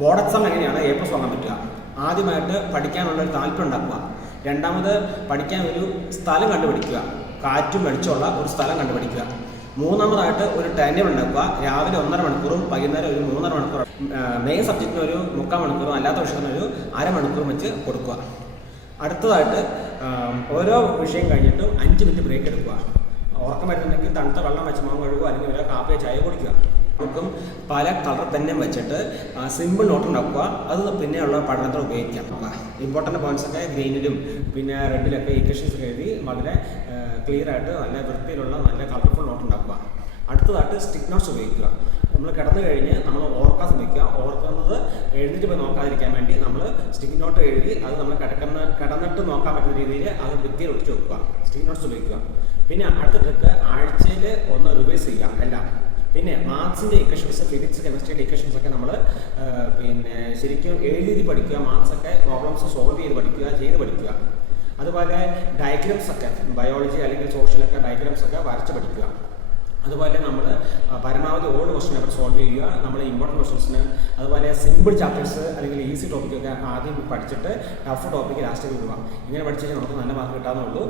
Board exam എങ്ങനെയാണ് A+ വാങ്ങാൻ പറ്റുക? ആദ്യമായിട്ട് പഠിക്കാനുള്ളൊരു താല്പര്യം ഉണ്ടാക്കുക. രണ്ടാമത് പഠിക്കാൻ ഒരു സ്ഥലം കണ്ടുപിടിക്കുക, കാറ്റും വെളിച്ചമുള്ള ഒരു സ്ഥലം കണ്ടുപിടിക്കുക. മൂന്നാമതായിട്ട് ഒരു ടൈം ടേബിൾ ഉണ്ടാക്കുക. രാവിലെ 1.5 മണിക്കൂറും വൈകുന്നേരം ഒരു 3.5 മണിക്കൂറും മെയിൻ സബ്ജക്റ്റിന് ഒരു 3/4 മണിക്കൂറും അല്ലാത്ത വിഷയത്തിന് ഒരു 1/2 മണിക്കൂറും വെച്ച് കൊടുക്കുക. അടുത്തതായിട്ട് ഓരോ വിഷയം കഴിഞ്ഞിട്ടും 5 മിനിറ്റ് ബ്രേക്ക് എടുക്കുക. ഉറക്കം വരുന്നുണ്ടെങ്കിൽ തണുത്ത വെള്ളം വെച്ച് മുഖം കഴുകുക, അല്ലെങ്കിൽ ഒരു കാപ്പിയോ ചായ കുടിക്കുക. നമുക്കും പല കളർ പെന്നും വെച്ചിട്ട് സിമ്പിൾ നോട്ട് ഉണ്ടാക്കുക. അത് പിന്നെയുള്ള പഠനത്തിൽ ഉപയോഗിക്കാം. ഇമ്പോർട്ടൻ്റ് പോയിന്റ്സൊക്കെ ഗ്രീനിലും പിന്നെ റെഡിലൊക്കെ ഇക്വേഷൻസ് എഴുതി വളരെ ക്ലിയർ ആയിട്ട് നല്ല വൃത്തിയിലുള്ള നല്ല കളർഫുൾ നോട്ട് ഉണ്ടാക്കുക. അടുത്തതായിട്ട് സ്റ്റിക്ക് നോട്ട്സ് ഉപയോഗിക്കുക. നമ്മൾ കിടന്നു കഴിഞ്ഞ് നമ്മൾ ഓർക്കാൻ ശ്രമിക്കുക. ഓർക്കുന്നത് എഴുന്നേറ്റ് പോയി നോക്കാതിരിക്കാൻ വേണ്ടി നമ്മൾ സ്റ്റിക്ക് നോട്ട് എഴുതി അത് നമ്മൾ കിടന്നിട്ട് നോക്കാൻ പറ്റുന്ന രീതിയിൽ അത് ഭിത്തിയിൽ ഒട്ടിച്ച് വെക്കുക. സ്റ്റിക്ക് നോട്ട്സ് ഉപയോഗിക്കുക. പിന്നെ അടുത്ത ട്രിക്ക് ആഴ്ചയിൽ ഒന്ന് റിവൈസ് ചെയ്യുക എല്ലാം. പിന്നെ മാത്സിൻ്റെ ഇക്വേഷൻസ്, ഫിസിക്സ്, കെമിസ്ട്രിയുടെ ഇക്വേഷൻസ് ഒക്കെ നമ്മൾ പിന്നെ ശരിക്കും എഴുതി പഠിക്കുക. മാത്സൊക്കെ പ്രോബ്ലംസ് സോൾവ് ചെയ്ത് പഠിക്കുക. അതുപോലെ ഡയഗ്രാംസ് ഒക്കെ ബയോളജി അല്ലെങ്കിൽ സോഷ്യലൊക്കെ ഡയഗ്രാംസ് ഒക്കെ വരച്ച് പഠിക്കുക. അതുപോലെ നമ്മൾ പരമാവധി ഓൾഡ് ക്വസ്റ്റ്യൻ പേപ്പർ സോൾവ് ചെയ്യുക. നമ്മൾ ഇമ്പോർട്ടൻറ്റ് ക്വസ്റ്റ്യൻസിന് അതുപോലെ സിമ്പിൾ ചാപ്റ്റേഴ്സ് അല്ലെങ്കിൽ ഈസി ടോപ്പിക്കൊക്കെ ആദ്യം പഠിച്ചിട്ട് ടഫ് ടോപ്പിക്ക് ലാസ്റ്റ് വിടുക. ഇങ്ങനെ പഠിച്ചു കഴിഞ്ഞാൽ നമുക്ക് നല്ല മാർക്ക് കിട്ടാവുന്നുള്ളൂ.